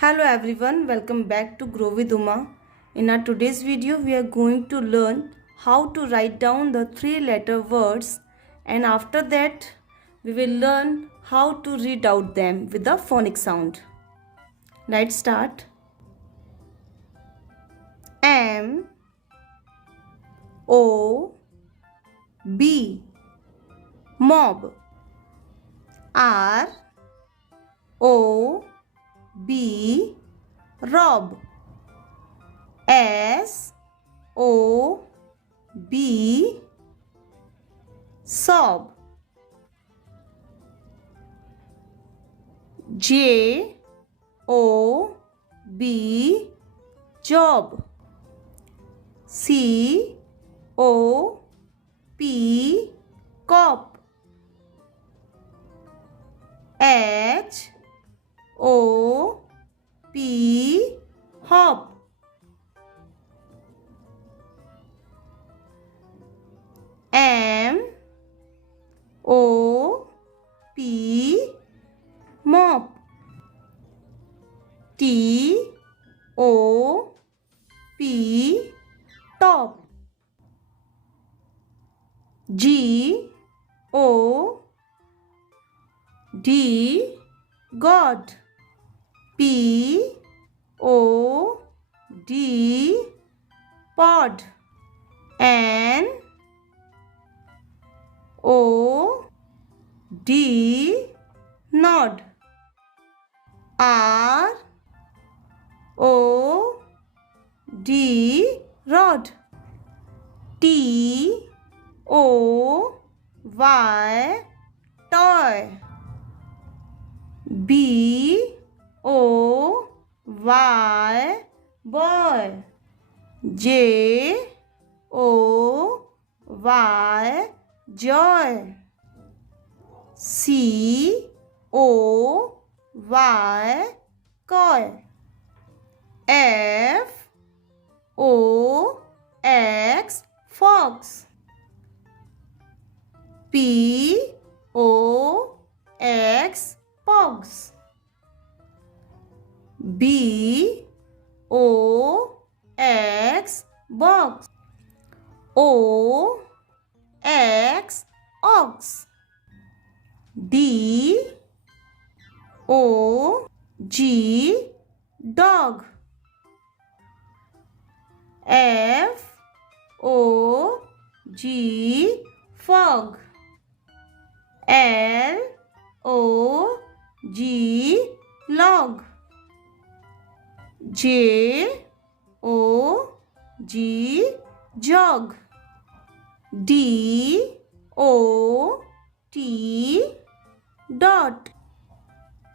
Hello everyone, welcome back to Grow with Uma. In our today's video, we are going to learn how to write down the 3-letter words, and after that, we will learn how to read out them with the phonic sound. Let's start. M O B mob. R O B rob. S O B sob. J O B job. C O P cop. H O P hop. M O P mop. T O P top. G O D God. P O D pod. N O D nod. R O D rod. T O Y toy. B O Y boy. J O Y joy. C O Y coy. F O X fox. P O X pogs. B O X box. O X ox. D O G dog. F O G fog. L O G log. J O G jog. D O T dot.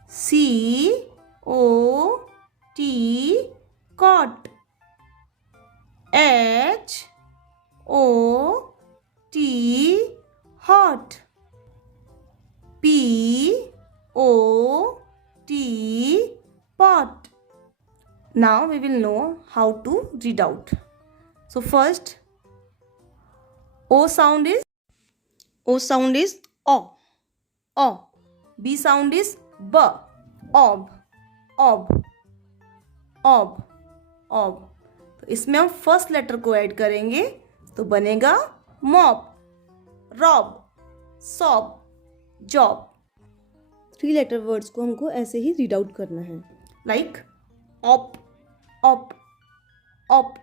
C O T cot. H O T hot. P O T pot. Now we will know how to read out. So first, O sound is O. O. B sound is B. Ob. Ob. Ob. Ob. तो इसमें हम first letter को add करेंगे तो बनेगा mop, rob, sob, job. 3-letter words को हमको ऐसे ही रीड आउट करना है. Like op, op, op,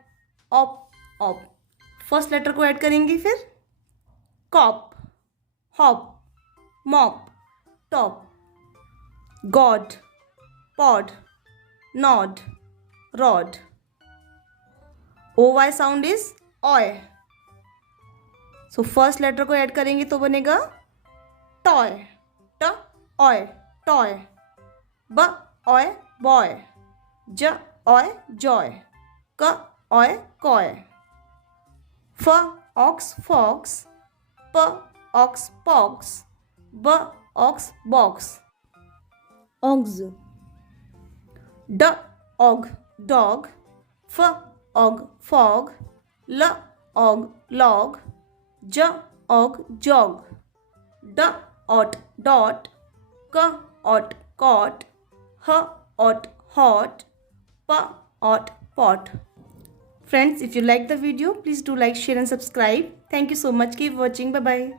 op, op. First letter को ऐड करेंगे फिर cop, hop, mop, top, god, pod, nod, rod. OY sound is oy. So first letter को ऐड करेंगे तो बनेगा toy, t oy, toy. B oy boy. J oy joy. C oy coy. F ox fox. P ox pox. ब aux box. Ogs. D og dog. F og fog. L og log. J og jog. D ot dot. C ot cot. H ot hot, pot. Friends, if you like the video, please do like, share and subscribe. Thank you so much. Keep watching. Bye bye.